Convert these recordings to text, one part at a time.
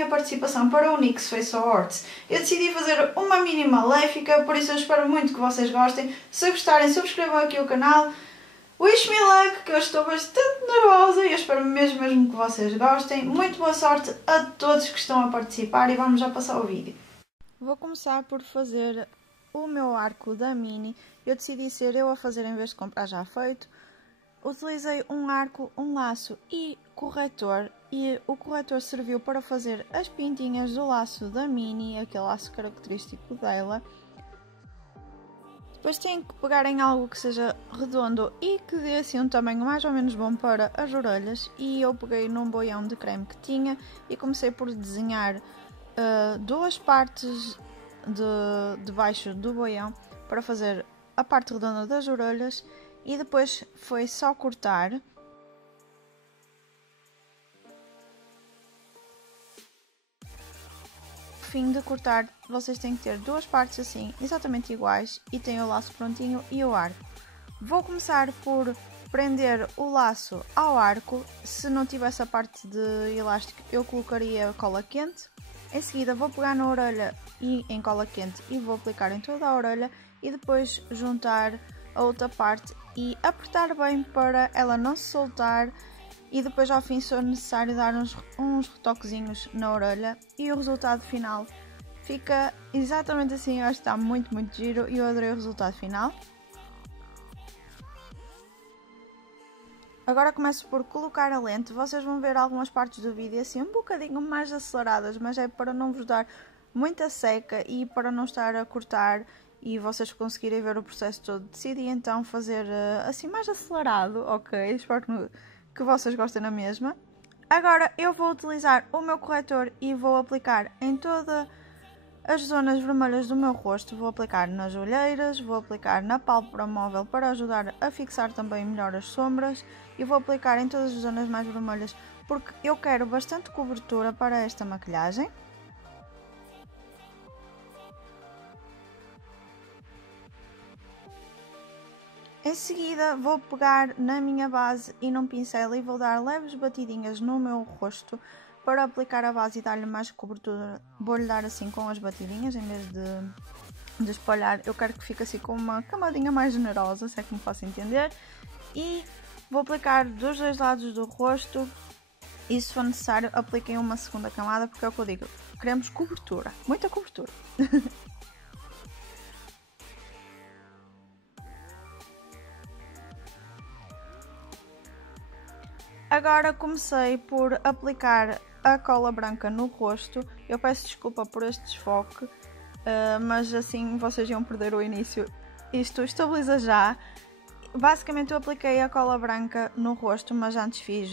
minha participação para o NYX Face Awards. Eu decidi fazer uma mini maléfica, por isso eu espero muito que vocês gostem. Se gostarem, subscrevam aqui o canal. Wish me luck, que eu estou bastante nervosa e eu espero mesmo que vocês gostem. Muito boa sorte a todos que estão a participar e vamos já passar o vídeo. Vou começar por fazer o meu arco da mini. Eu decidi ser eu a fazer em vez de comprar já feito. Utilizei um arco, um laço e corretor, e o corretor serviu para fazer as pintinhas do laço da mini, aquele laço característico dela. Depois tenho que pegar em algo que seja redondo e que dê assim um tamanho mais ou menos bom para as orelhas, e eu peguei num boião de creme que tinha e comecei por desenhar duas partes de baixo do boião para fazer a parte redonda das orelhas. E depois foi só cortar. No fim de cortar, vocês têm que ter duas partes assim, exatamente iguais, e tem o laço prontinho e o arco. Vou começar por prender o laço ao arco. Se não tivesse a parte de elástico, eu colocaria cola quente. Em seguida vou pegar na orelha e em cola quente e vou aplicar em toda a orelha, e depois juntar a outra parte e apertar bem para ela não se soltar, e depois ao fim, se for necessário, dar uns retoquezinhos na orelha, e o resultado final fica exatamente assim. Eu acho que está muito giro e eu adorei o resultado final. Agora começo por colocar a lente. Vocês vão ver algumas partes do vídeo assim um bocadinho mais aceleradas, mas é para não vos dar muita seca e para não estar a cortar e vocês conseguirem ver o processo todo. Decidi então fazer assim mais acelerado, ok? Espero que vocês gostem na mesma. Agora eu vou utilizar o meu corretor e vou aplicar em todas as zonas vermelhas do meu rosto. Vou aplicar nas olheiras, vou aplicar na pálpebra móvel para ajudar a fixar também melhor as sombras, e vou aplicar em todas as zonas mais vermelhas porque eu quero bastante cobertura para esta maquilhagem. Em seguida vou pegar na minha base e num pincel e vou dar leves batidinhas no meu rosto para aplicar a base e dar-lhe mais cobertura. Vou-lhe dar assim com as batidinhas em vez de espalhar. Eu quero que fique assim com uma camadinha mais generosa, se é que me faço entender. E vou aplicar dos dois lados do rosto, e se for necessário apliquem uma segunda camada, porque é o que eu digo, queremos cobertura, muita cobertura. Agora comecei por aplicar a cola branca no rosto. Eu peço desculpa por este desfoque, mas assim vocês iam perder o início. Isto estabiliza já. Basicamente eu apliquei a cola branca no rosto, mas antes fiz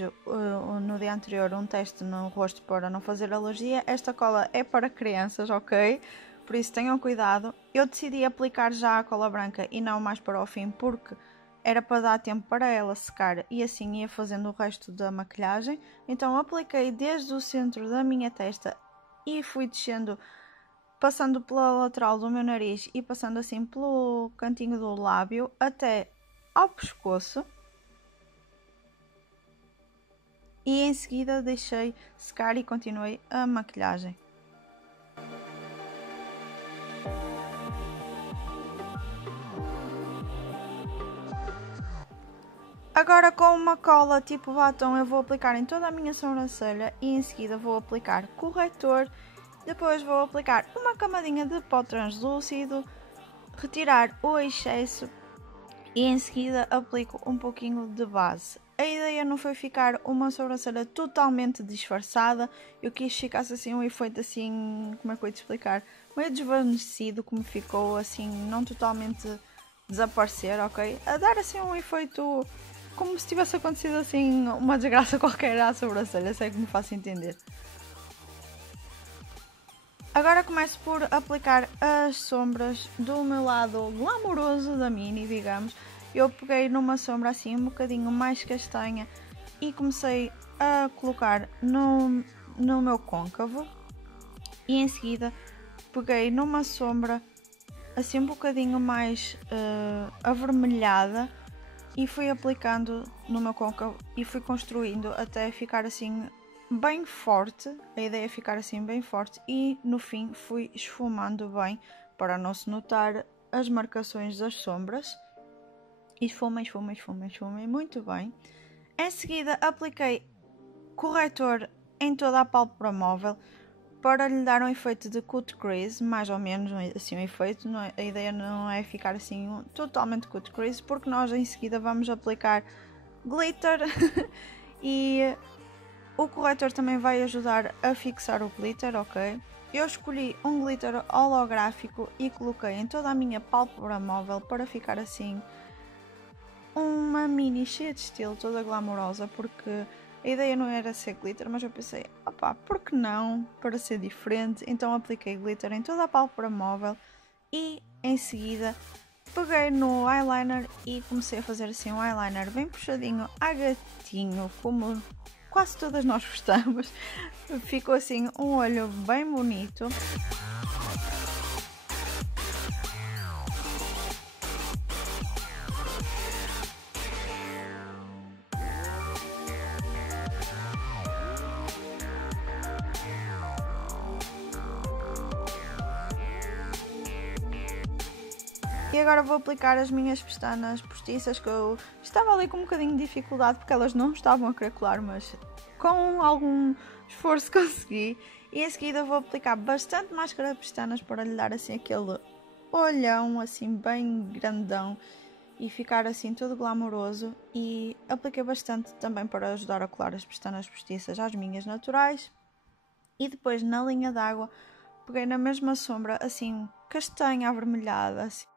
no dia anterior um teste no rosto para não fazer alergia. Esta cola é para crianças, ok? Por isso tenham cuidado. Eu decidi aplicar já a cola branca e não mais para o fim, porque era para dar tempo para ela secar e assim ia fazendo o resto da maquilhagem. Então apliquei desde o centro da minha testa e fui descendo, passando pela lateral do meu nariz e passando assim pelo cantinho do lábio até ao pescoço. E em seguida deixei secar e continuei a maquilhagem. Agora com uma cola tipo batom eu vou aplicar em toda a minha sobrancelha e em seguida vou aplicar corretor. Depois vou aplicar uma camadinha de pó translúcido, retirar o excesso e em seguida aplico um pouquinho de base. A ideia não foi ficar uma sobrancelha totalmente disfarçada, eu quis que ficasse assim um efeito assim, como é que eu ia te explicar, meio desvanecido, como ficou assim, não totalmente desaparecer, ok? A dar assim um efeito como se tivesse acontecido assim uma desgraça qualquer à sobrancelha, se é que me faço entender. Agora começo por aplicar as sombras do meu lado glamouroso da mini, digamos. Eu peguei numa sombra assim um bocadinho mais castanha e comecei a colocar no meu côncavo. E em seguida peguei numa sombra assim um bocadinho mais avermelhada e fui aplicando no meu côncavo e fui construindo até ficar assim bem forte, a ideia é ficar assim bem forte, e no fim fui esfumando bem para não se notar as marcações das sombras. Esfumei muito bem. Em seguida apliquei corretor em toda a pálpebra móvel para lhe dar um efeito de cut crease, mais ou menos assim um efeito. A ideia não é ficar assim totalmente cut crease, porque nós em seguida vamos aplicar glitter e o corretor também vai ajudar a fixar o glitter, ok? Eu escolhi um glitter holográfico e coloquei em toda a minha pálpebra móvel para ficar assim uma mini cheia de estilo, toda glamourosa, porque a ideia não era ser glitter, mas eu pensei, opá, por que não? Para ser diferente, então apliquei glitter em toda a pálpebra móvel e em seguida peguei no eyeliner e comecei a fazer assim um eyeliner bem puxadinho a gatinho, como quase todas nós gostamos. Ficou assim um olho bem bonito. E agora vou aplicar as minhas pestanas postiças, que eu estava ali com um bocadinho de dificuldade porque elas não estavam a querer colar, mas com algum esforço consegui. E em seguida vou aplicar bastante máscara de pestanas para lhe dar assim aquele olhão assim bem grandão e ficar assim todo glamouroso. E apliquei bastante também para ajudar a colar as pestanas postiças às minhas naturais. E depois na linha d'água peguei na mesma sombra assim castanha avermelhada assim,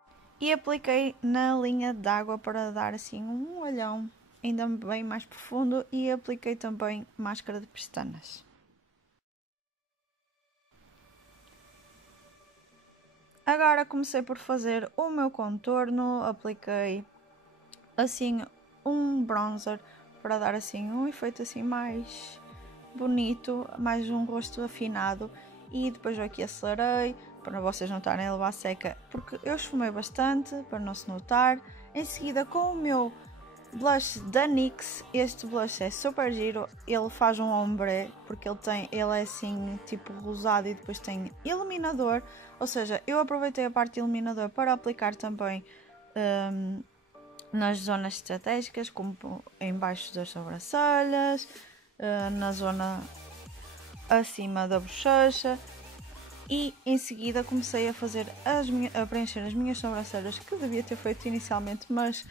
e apliquei na linha d'água para dar assim um olhão ainda bem mais profundo, e apliquei também máscara de pestanas. Agora comecei por fazer o meu contorno, apliquei assim um bronzer para dar assim um efeito assim mais bonito, mais um rosto afinado, e depois eu aqui acelerei para vocês não estarem a levar seca, porque eu esfumei bastante para não se notar. Em seguida, com o meu blush da NYX, este blush é super giro, ele faz um ombre, porque ele é assim tipo rosado e depois tem iluminador, ou seja, eu aproveitei a parte iluminador para aplicar também nas zonas estratégicas, como em baixo das sobrancelhas, na zona acima da bochecha. E em seguida comecei a fazer a preencher as minhas sobrancelhas, que devia ter feito inicialmente, mas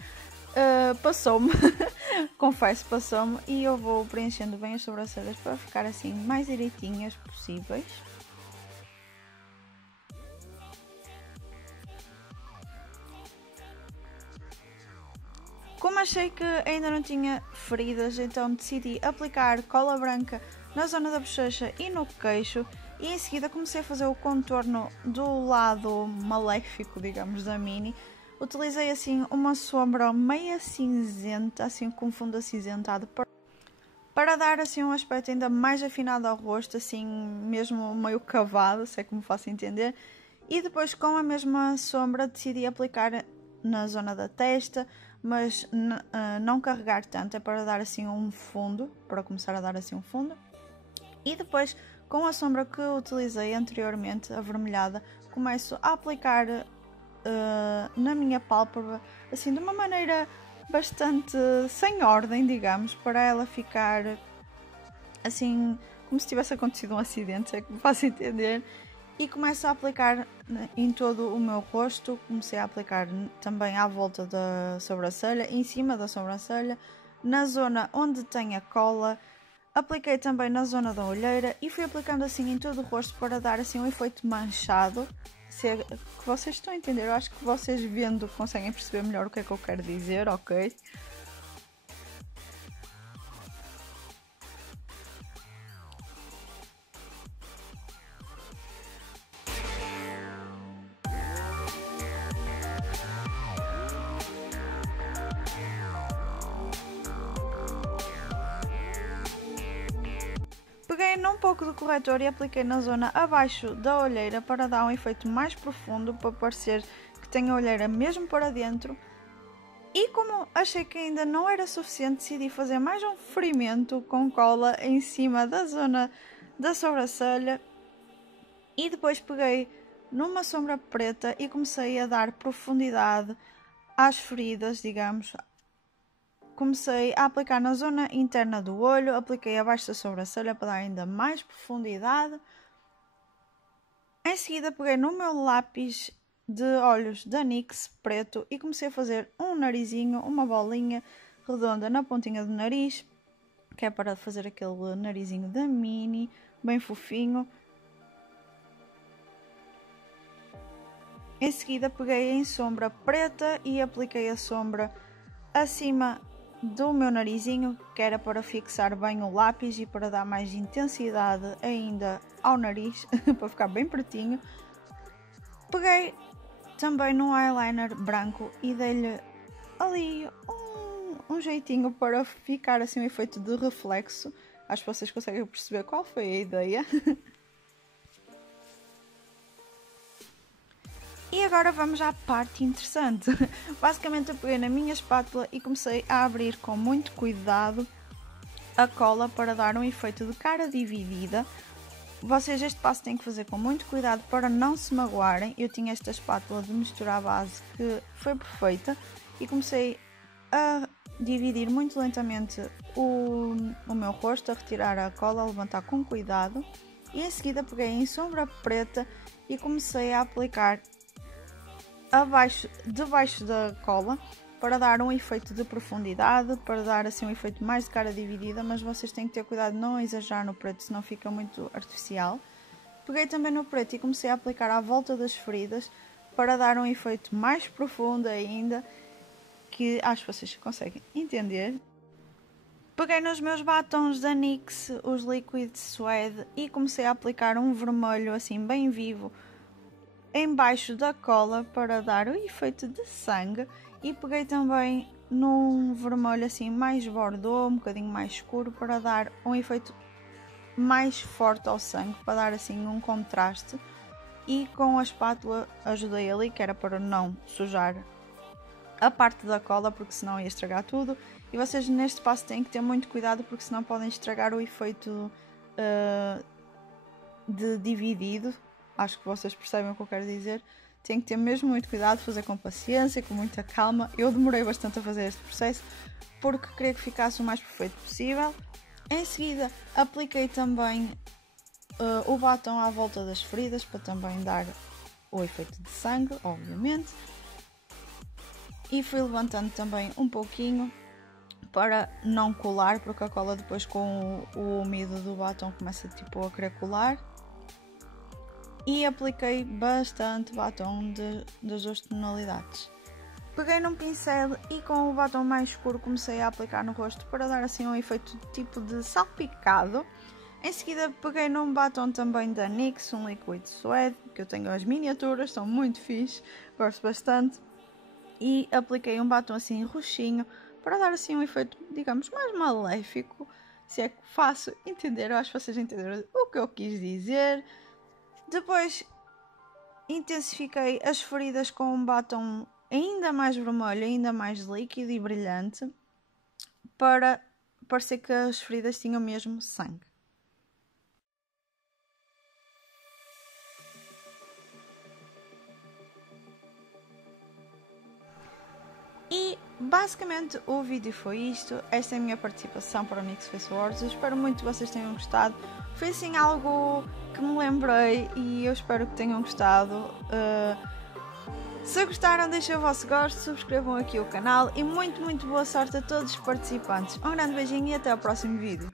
passou-me, confesso, passou-me, e eu vou preenchendo bem as sobrancelhas para ficar assim mais direitinhas possíveis. Como achei que ainda não tinha feridas, então decidi aplicar cola branca na zona da bochecha e no queixo, e em seguida comecei a fazer o contorno do lado maléfico, digamos, da Mini. Utilizei assim uma sombra meia cinzenta, assim com fundo acinzentado, para dar assim um aspecto ainda mais afinado ao rosto, assim mesmo meio cavado, se é que me faço entender. E depois com a mesma sombra decidi aplicar na zona da testa, mas não carregar tanto, é para dar assim um fundo, para começar a dar assim um fundo. E depois, com a sombra que utilizei anteriormente, avermelhada, começo a aplicar na minha pálpebra, assim de uma maneira bastante sem ordem, digamos, para ela ficar assim como se tivesse acontecido um acidente, é que me faço entender. E começo a aplicar em todo o meu rosto, comecei a aplicar também à volta da sobrancelha, em cima da sobrancelha, na zona onde tem a cola, apliquei também na zona da olheira e fui aplicando assim em todo o rosto para dar assim um efeito manchado. Se é que vocês estão a entender, eu acho que vocês vendo conseguem perceber melhor o que é que eu quero dizer, ok? Peguei num pouco do corretor e apliquei na zona abaixo da olheira para dar um efeito mais profundo, para parecer que tem a olheira mesmo para dentro. E como achei que ainda não era suficiente, decidi fazer mais um ferimento com cola em cima da zona da sobrancelha. E depois peguei numa sombra preta e comecei a dar profundidade às feridas, digamos. Comecei a aplicar na zona interna do olho, apliquei abaixo da sobrancelha para dar ainda mais profundidade. Em seguida peguei no meu lápis de olhos da NYX preto e comecei a fazer um narizinho, uma bolinha redonda na pontinha do nariz, que é para fazer aquele narizinho da Minnie, bem fofinho. Em seguida peguei em sombra preta e apliquei a sombra acima do meu narizinho, que era para fixar bem o lápis e para dar mais intensidade ainda ao nariz, para ficar bem pretinho. Peguei também no eyeliner branco e dei-lhe ali um jeitinho para ficar assim um efeito de reflexo. Acho que vocês conseguem perceber qual foi a ideia. E agora vamos à parte interessante. Basicamente eu peguei na minha espátula e comecei a abrir com muito cuidado a cola para dar um efeito de cara dividida. Vocês este passo têm que fazer com muito cuidado para não se magoarem. Eu tinha esta espátula de misturar a base que foi perfeita e comecei a dividir muito lentamente o meu rosto, a retirar a cola, a levantar com cuidado. E em seguida peguei em sombra preta e comecei a aplicar debaixo da cola para dar um efeito de profundidade, para dar assim um efeito mais de cara dividida, mas vocês têm que ter cuidado de não exagerar no preto, senão fica muito artificial. Peguei também no preto e comecei a aplicar à volta das feridas para dar um efeito mais profundo ainda, que acho que vocês conseguem entender. Peguei nos meus batons da NYX, os Liquid Suede, e comecei a aplicar um vermelho assim bem vivo embaixo da cola para dar o efeito de sangue. E peguei também num vermelho assim mais bordô, um bocadinho mais escuro, para dar um efeito mais forte ao sangue, para dar assim um contraste. E com a espátula ajudei ali, que era para não sujar a parte da cola, porque senão ia estragar tudo. E vocês neste passo têm que ter muito cuidado, porque senão podem estragar o efeito de dividido. Acho que vocês percebem o que eu quero dizer. Tem que ter mesmo muito cuidado, fazer com paciência, com muita calma. Eu demorei bastante a fazer este processo porque queria que ficasse o mais perfeito possível. Em seguida apliquei também o batom à volta das feridas para também dar o efeito de sangue, obviamente. E fui levantando também um pouquinho para não colar, porque a cola depois com o úmido do batom começa tipo a querer colar. E apliquei bastante batom das duas tonalidades. Peguei num pincel e com o batom mais escuro comecei a aplicar no rosto para dar assim um efeito tipo de salpicado. Em seguida peguei num batom também da NYX, um Liquid Suede, que eu tenho as miniaturas, são muito fixe, gosto bastante. E apliquei um batom assim roxinho para dar assim um efeito, digamos, mais maléfico. Se é que faço entender, eu acho que vocês entenderam o que eu quis dizer. Depois intensifiquei as feridas com um batom ainda mais vermelho, ainda mais líquido e brilhante, para parecer que as feridas tinham mesmo sangue. E basicamente o vídeo foi isto. Esta é a minha participação para o NYX Face Awards. Eu espero muito que vocês tenham gostado. Foi assim algo que me lembrei e eu espero que tenham gostado. Se gostaram, deixem o vosso gosto, subscrevam aqui o canal e muito boa sorte a todos os participantes. Um grande beijinho e até ao próximo vídeo.